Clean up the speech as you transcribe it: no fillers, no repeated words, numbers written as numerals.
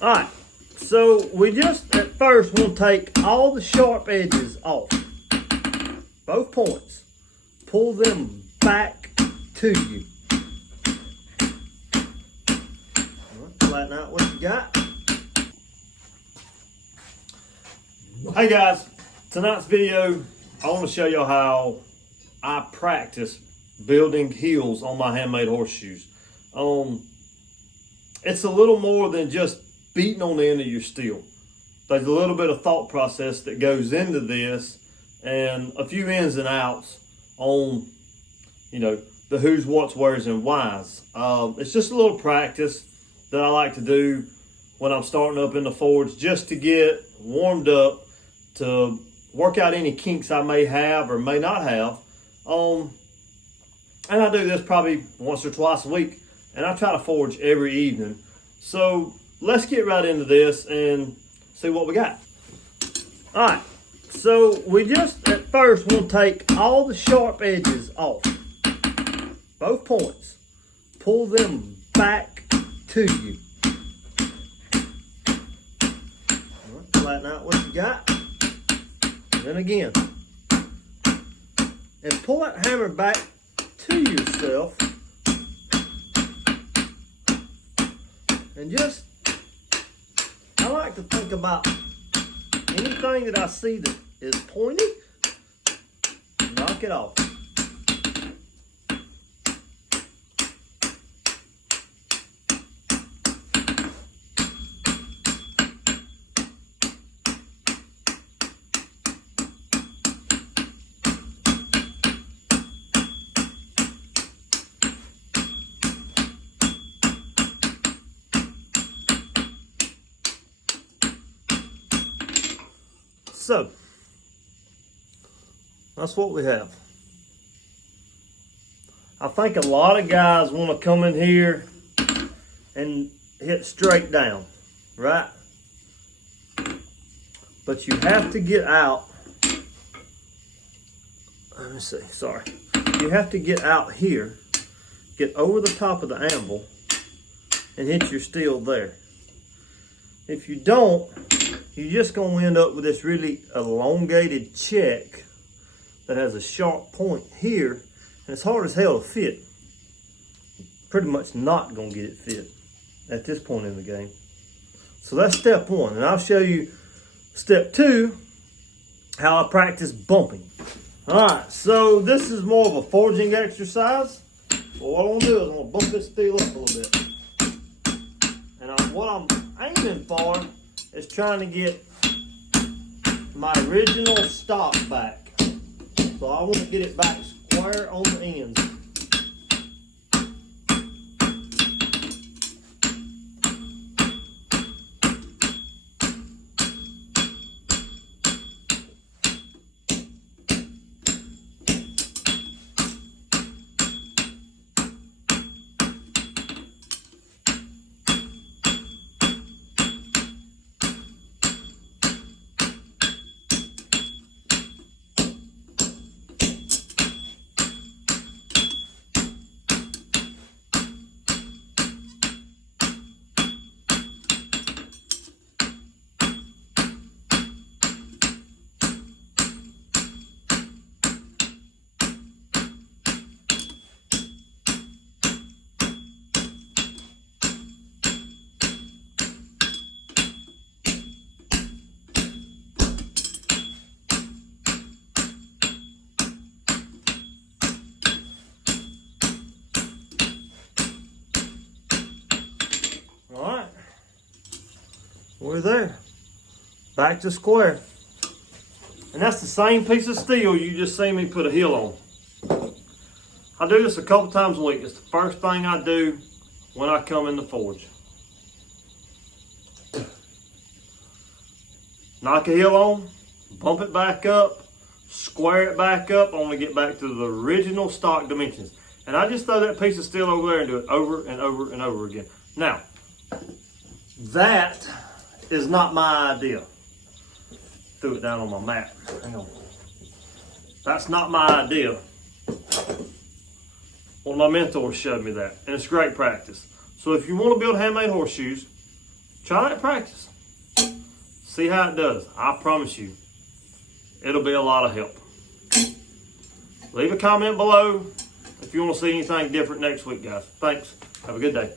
All right, so we just at first want to take all the sharp edges off, both points. Pull them back to you. Flatten out what you got. Hey guys, tonight's video, I want to show you how I practice building heels on my handmade horseshoes. It's a little more than just beating on the end of your steel. There's a little bit of thought process that goes into this and a few ins and outs on, the who's, what's, where's, and why's. It's just a little practice that I like to do when I'm starting up in the forge, just to get warmed up, to work out any kinks I may have or may not have. And I do this probably once or twice a week, and I try to forge every evening. So let's get right into this and see what we got. All right, so we just at first want to take all the sharp edges off, both points. Pull them back to you. Flatten out what you got. And then again. And pull that hammer back to yourself. And just, I like to think about anything that I see that is pointy, knock it off. So, that's what we have. I think a lot of guys want to come in here and hit straight down, right? But you have to get out. Let me see, sorry. You have to get out here, get over the top of the anvil, and hit your steel there. If you don't, you're just going to end up with this really elongated check that has a sharp point here, and it's hard as hell to fit. Pretty much not going to get it fit at this point in the game. So that's step one, and I'll show you step two, how I practice bumping. All right, so this is more of a forging exercise. So what I'm going to do is I'm going to bump this steel up a little bit. And what I'm aiming for is trying to get my original stock back. So I want to get it back square on the ends. We're there. Back to square. And that's the same piece of steel you just seen me put a heel on. I do this a couple times a week. It's the first thing I do when I come in the forge. Knock a heel on, bump it back up, square it back up, only get back to the original stock dimensions. And I just throw that piece of steel over there and do it over and over and over again. Now, that is not my idea. Threw it down on my mat. Hang on. That's not my idea. One of my mentors showed me that, and it's great practice. So if you want to build handmade horseshoes, Try it at practice. See how it does. I promise you, it'll be a lot of help. Leave a comment below if you want to see anything different next week, guys. Thanks. Have a good day.